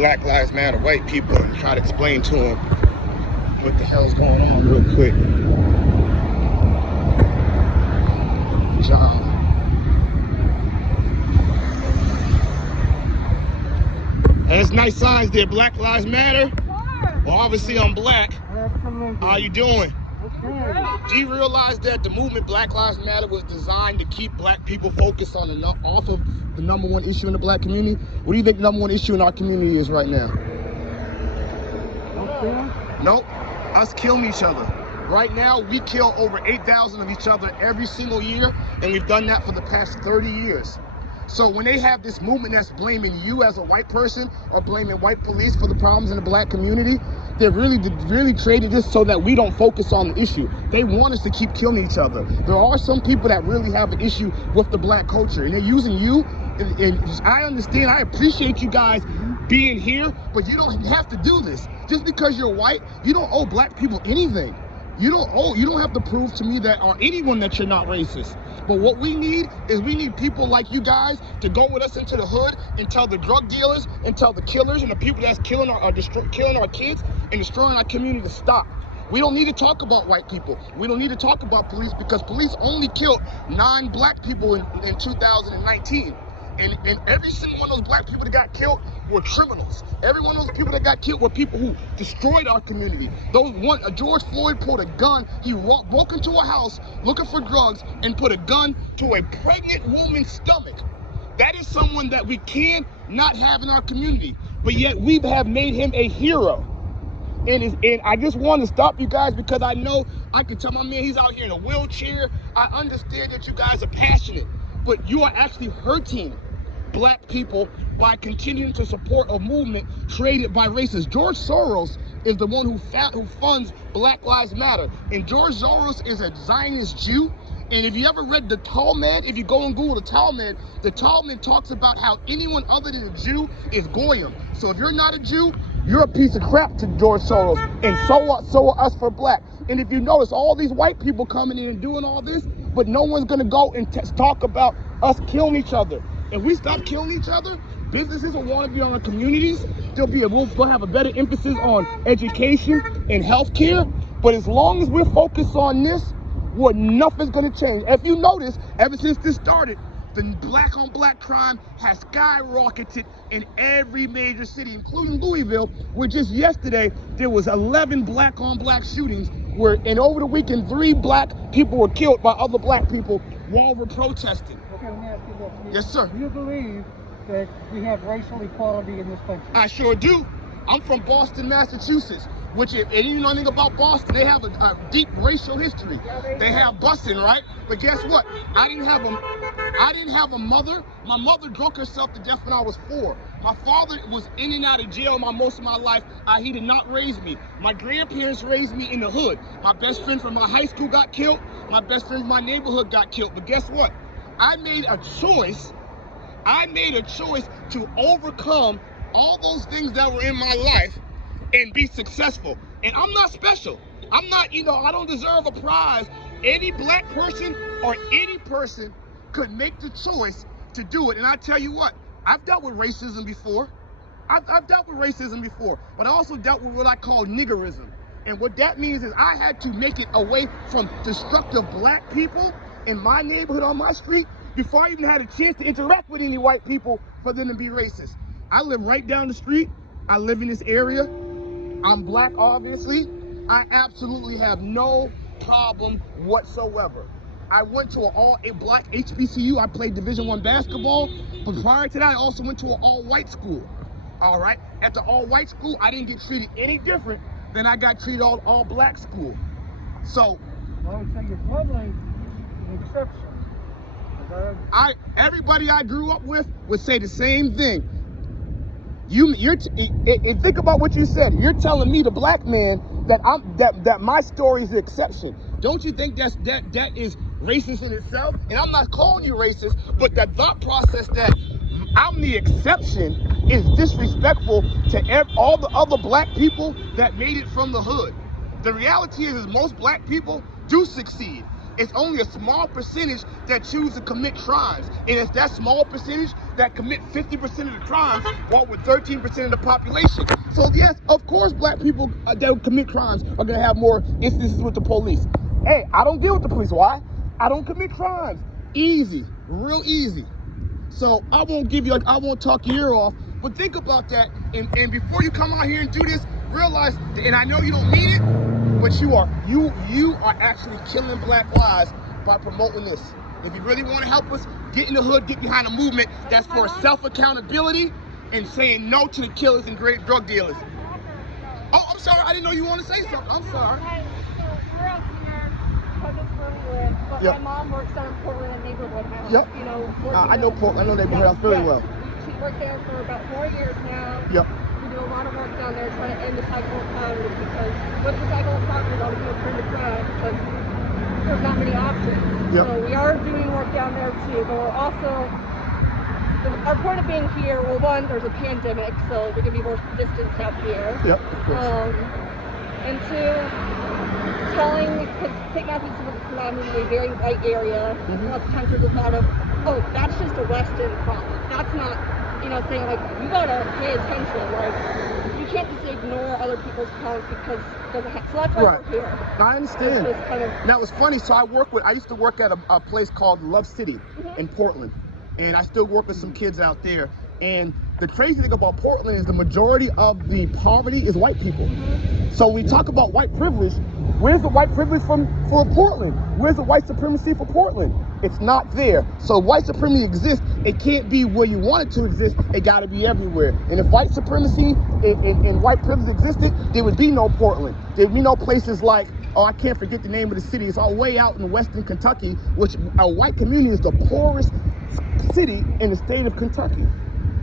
Black Lives Matter white people and try to explain to them what the hell's going on real quick. John. There's nice signs there. Black Lives Matter. Well, obviously I'm black. How you doing? Do you realize that the movement Black Lives Matter was designed to keep black people focused on off of the #1 issue in the black community? What do you think the #1 issue in our community is right now? Nope. Us killing each other. Right now, we kill over 8,000 of each other every single year, and we've done that for the past 30 years. So when they have this movement that's blaming you as a white person or blaming white police for the problems in the black community, they're really created this so that we don't focus on the issue. They want us to keep killing each other. There are some people that really have an issue with the black culture, and they're using you. And I understand, I appreciate you guys being here, but you don't have to do this. Just because you're white, you don't owe black people anything. You don't have to prove to me that, or anyone, that you're not racist. But what we need is people like you guys to go with us into the hood and tell the drug dealers and tell the killers and the people that's killing our kids and destroying our community to stop. We don't need to talk about white people. We don't need to talk about police, because police only killed 9 black people in 2019. And every single one of those black people that got killed were criminals. Every one of those people that got killed were people who destroyed our community. George Floyd pulled a gun. He broke into a house looking for drugs and put a gun to a pregnant woman's stomach. That is someone that we can not have in our community, but yet we have made him a hero. And I just want to stop you guys, because I know I can tell my man he's out here in a wheelchair. I understand that you guys are passionate, but you are actually hurting black people by continuing to support a movement created by racists. George Soros is the one who funds Black Lives Matter, and George Soros is a Zionist Jew. And if you ever read the Talmud, if you go and Google the Talmud talks about how anyone other than a Jew is goyim. So if you're not a Jew, you're a piece of crap to George Soros, and so are us for black. And if you notice, all these white people coming in and doing all this, but no one's gonna go and talk about us killing each other. If we stop killing each other, businesses will want to be on our communities. We'll have a better emphasis on education and healthcare. But as long as we're focused on this, nothing's going to change. If you notice, ever since this started, the black on black crime has skyrocketed in every major city, including Louisville, where just yesterday there was 11 black on black shootings, and over the weekend 3 black people were killed by other black people while we're protesting. Okay, let me ask you this. Yes, sir. Do you believe that we have racial equality in this country? I sure do. I'm from Boston, Massachusetts, which, if you know anything about Boston, they have a deep racial history. They have busing, right? But guess what? I didn't have a mother. My mother drunk herself to death when I was 4. My father was in and out of jail most of my life. He did not raise me. My grandparents raised me in the hood. My best friend from my high school got killed. My best friend from my neighborhood got killed. But guess what? I made a choice to overcome all those things that were in my life and be successful. And I'm not special. I'm not, I don't deserve a prize. Any black person or any person could make the choice to do it. And I tell you what, I've dealt with racism before. I've dealt with racism before, but I also dealt with what I call niggerism. And what that means is I had to make it away from destructive black people in my neighborhood, on my street, before I even had a chance to interact with any white people for them to be racist. I live right down the street. I live in this area. I'm black, obviously. I absolutely have no problem whatsoever. I went to an all-black HBCU. I played Division I basketball, but prior to that, I also went to an all-white school. All right? At the all-white school, I didn't get treated any different than I got treated all-black school. So, I would say you're probably an exception. Everybody I grew up with would say the same thing. Think about what you said. You're telling me, the black man, that my story is the exception. Don't you think that is racist in itself? And I'm not calling you racist, but that thought process that I'm the exception is disrespectful to all the other black people that made it from the hood. The reality is most black people do succeed. It's only a small percentage that choose to commit crimes. And it's that small percentage that commit 50% of the crimes, while with 13% of the population. So yes, of course, black people that commit crimes are gonna have more instances with the police. Hey, I don't deal with the police. Why? I don't commit crimes. Easy, real easy. So I won't talk your ear off, but think about that. And before you come out here and do this, realize, and I know you don't mean it, but you are actually killing black lives by promoting this. If you really want to help us, get in the hood, get behind a movement that's for self-accountability and saying no to the killers and great drug dealers. Oh, I'm sorry, I didn't know you wanted to say something. I'm sorry. We're out here because it's where we live, but my mom works down in Portland in neighborhood house. Yep. You know, I know Portland. I know neighborhood house very well. She worked there for about 4 years now. Yep. We do a lot of work down there trying to end the cycle of poverty, because with the cycle of poverty, a lot of people turn to crime because there's not many options. Yep. So we are doing work down there too, but we're also, our point of being here, well, one, there's a pandemic, so there can be more distance out here. Yep, of course. And two, telling, because St. Matthew's is a very white area. Lots of times there's a lot of, oh, that's just a Western problem. That's not, you know, saying like, you gotta pay attention. Like, you can't just ignore other people's problems because it doesn't have, so that's why we're here. I understand. Kind of, now it's funny, so I used to work at a place called Love City in Portland. And I still work with some kids out there. And the crazy thing about Portland is the majority of the poverty is white people. So we talk about white privilege. Where's the white privilege for Portland? Where's the white supremacy for Portland? It's not there. So white supremacy exists. It can't be where you want it to exist. It got to be everywhere. And if white supremacy and white privilege existed, there would be no Portland. There would be no places like, oh, I can't forget the name of the city. It's all way out in western Kentucky, which a white community is the poorest city in the state of Kentucky.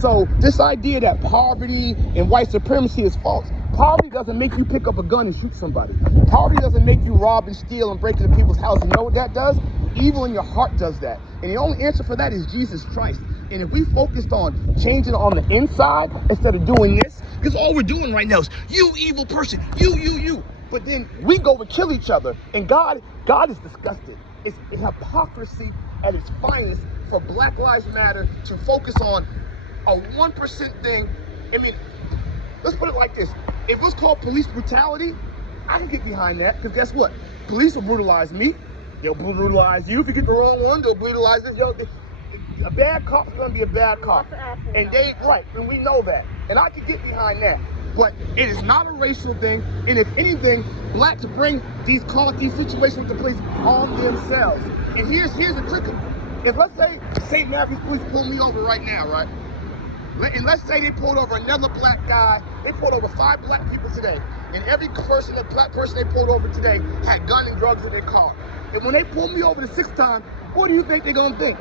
So this idea that poverty and white supremacy is false. Poverty doesn't make you pick up a gun and shoot somebody. Poverty doesn't make you rob and steal and break into people's houses. You know what that does? Evil in your heart does that. And the only answer for that is Jesus Christ. And if we focused on changing on the inside instead of doing this, because all we're doing right now is, you evil person, you. But then we go and kill each other. And God is disgusted. It's hypocrisy at its finest for Black Lives Matter to focus on a 1% thing. I mean, let's put it like this. If it was called police brutality, I can get behind that, because guess what? Police will brutalize me. They'll brutalize you. If you get the wrong one, they'll brutalize this. A bad cop's gonna be a bad cop. And and we know that. And I can get behind that. But it is not a racial thing. And if anything, blacks bring these situations with the police on themselves. And here's the kicker. If let's say St. Matthew's police pull me over right now, right? And let's say they pulled over another black guy. They pulled over 5 black people today. And every black person they pulled over today had gun and drugs in their car. And when they pull me over the 6th time, what do you think they're gonna think?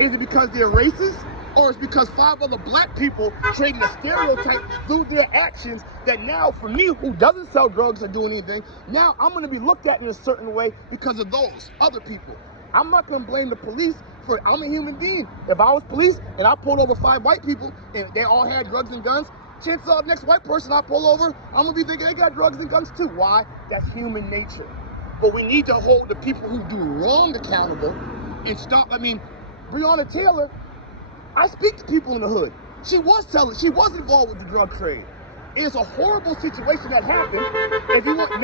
Is it because they're racist? Or it's because 5 other black people created a stereotype through their actions that now, for me, who doesn't sell drugs or do anything, now I'm gonna be looked at in a certain way because of those other people. I'm not gonna blame the police for, I'm a human being. If I was police and I pulled over 5 white people and they all had drugs and guns, chances are the next white person I pull over, I'm gonna be thinking they got drugs and guns too. Why? That's human nature. But we need to hold the people who do wrong accountable and stop. I mean, Breonna Taylor, I speak to people in the hood. She was involved with the drug trade. It's a horrible situation that happened. If you want,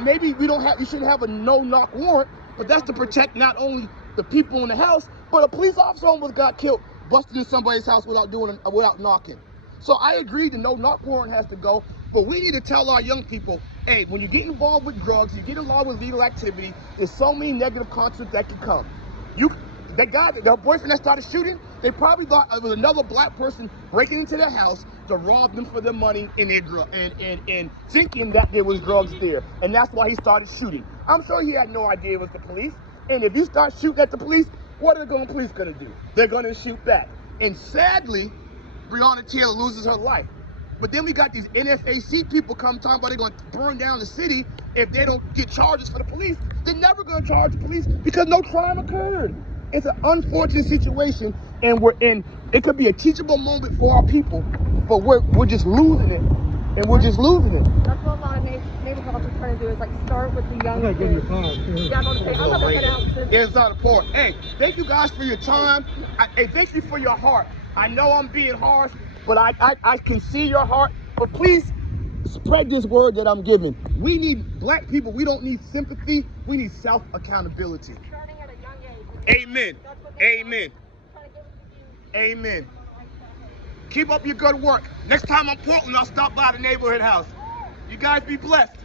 maybe you shouldn't have a no-knock warrant, but that's to protect not only the people in the house, but a police officer almost got killed busting in somebody's house without knocking. So I agree the no-knock warrant has to go, but we need to tell our young people, hey, when you get involved with drugs, you get involved with legal activity, there's so many negative consequences that can come. Their boyfriend that started shooting, they probably thought it was another black person breaking into their house to rob them for their money and thinking that there was drugs there. And that's why he started shooting. I'm sure he had no idea it was the police. And if you start shooting at the police, what are the police gonna do? They're gonna shoot back. And sadly, Breonna Taylor loses her life. But then we got these NFAC people talking about they're gonna burn down the city if they don't get charges for the police. They're never gonna charge the police because no crime occurred. It's an unfortunate situation, and it could be a teachable moment for our people, but we're just losing it, and we're just losing it. That's what a lot of neighborhood neighborhood watch is trying to do is like start with the young I'm gonna give you a kids. call. Yeah, I'm gonna say, I'm gonna get out. It's not important. Hey, thank you guys for your time. Hey, thank you for your heart. I know I'm being harsh, but I can see your heart. But please spread this word that I'm giving. We need black people. We don't need sympathy. We need self-accountability. Starting at a young age. Amen. That's what they Amen. want. Trying to give it to you. Amen. Keep up your good work. Next time I'm Portland, I'll stop by the neighborhood house. You guys be blessed.